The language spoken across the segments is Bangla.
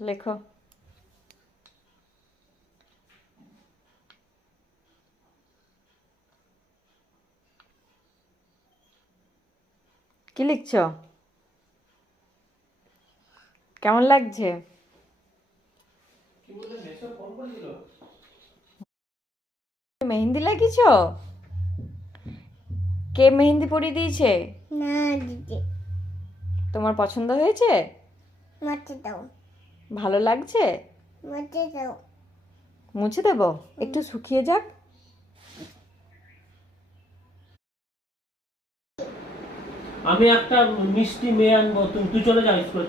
লেখো। কি লিখছো? কেমন লাগছে? মেহেন্দি লাগিয়েছো? কে মেহেন্দি পরিয়ে দিয়েছে? না দিদি, তোমার পছন্দ হয়েছে? মাটি দাও, ভালো লাগছে? মাটি দাও। মুছে দেবো, একটু শুকিয়ে যাক। আমি একটা মিষ্টি মেয়ে আনবো, তুই চলে যাও স্কুলে,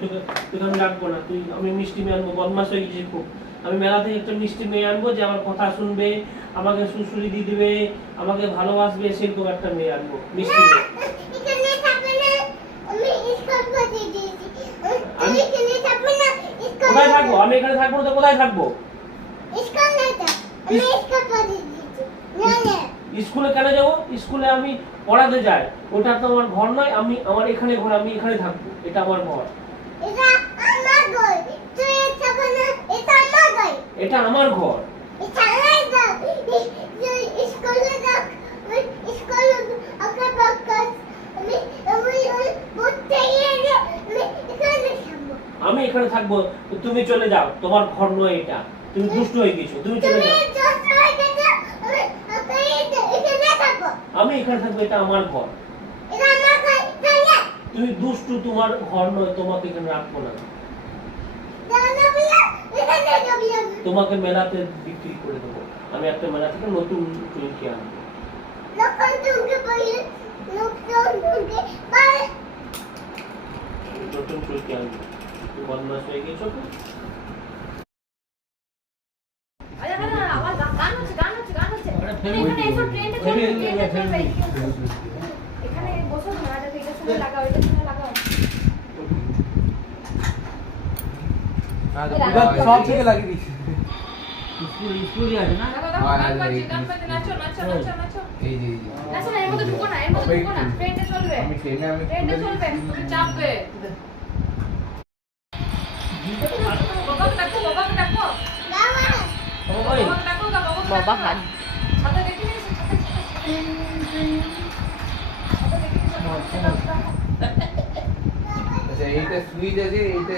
তোকে আমি রাখবো না। আমি মিষ্টি মেয়ে আনবো, বদমাস হয়ে গেছিস খুব। আমি মেলা থেকে একটা মিষ্টি মেয়ে আনবো যে আমার কথা শুনবে, আমাকে সুড়সুড়ি দিয়ে দিবে, আমাকে ভালোবাসবে, সেরকম একটা মেয়ে আনবো, মিষ্টি মেয়ে। এখানে থাকবে না, আমি স্কুল পাঠিয়ে দিয়েছি। তুমি এখানে থাকবে না, স্কুল কোথায় থাকবো? আমি এখানে থাকবো না তো কোথায় থাকবো? স্কুল না যা, আমি স্কুল পাঠিয়ে দিয়েছি। না না, স্কুলে কেন যাবো? স্কুলে আমি পড়াতে যাই, ওটা তো আমার ঘর নয়। আমার এখানে ঘর, আমি এখানে থাকবো, এটা আমার ঘর। এটা আমার ঘর, তুই থাকবে না, এটা আমার ঘর। এটা আমার ঘর। এটা আমার ঘর। তুই স্কুলে যাও, স্কুল আঁকা বাঁকা, আমি পড়তে গিয়ে আমি এখানে থাকবো। আমি এখানে থাকবো, তুমি চলে যাও, তোমার ঘর নয় এটা। তুমি দুষ্ট হয়ে গেছো, তুমি চলে তুমি যাও। just like it, আমি এখানে থাকবো। আমি এখানে থাকবো, এটা আমার ঘর। এটা আমার ঘর, তাহলে তুমি দুষ্টু, তোমার ঘর নয়, তোমাকে এখানে রাখবো না। যাবি না, এখানে যাবি না। তোমাকে মেলাতে বিক্রি করে দেবো। আমি একটা মেলা থেকে নতুন চুলকি আনবো। লোকজন তুমকে বলে, লোকজন তুমকে বলে, নতুন চুলকি আনবো। তুমি বদমাস হয়ে গেছো তো? এখানে বসো, ধারাটা থেকে শুনে লাগাও, এটা শুনে লাগাও। সব থেকে লাগিয়ে দিচ্ছি। স্কুলে আছে না? গণপতি নাচো নাচো নাচো নাচো। এই যে নাচো না, এর মধ্যে ঢুকো না, এর মধ্যে ঢুকো না। ট্রেন্ডে চলবে, আমি ট্রেন্ডে চলবে, তুমি চাপবে। বাবাকে ডাকো, বাবাকে ডাকো। বাবা, ওই, বাবাকে ডাকো, বাবা হাত ছাতা দেখে নিয়েছে, ছাতা দেখে নিয়েছে। আচ্ছা এইটা সুইচ আছে, এইটা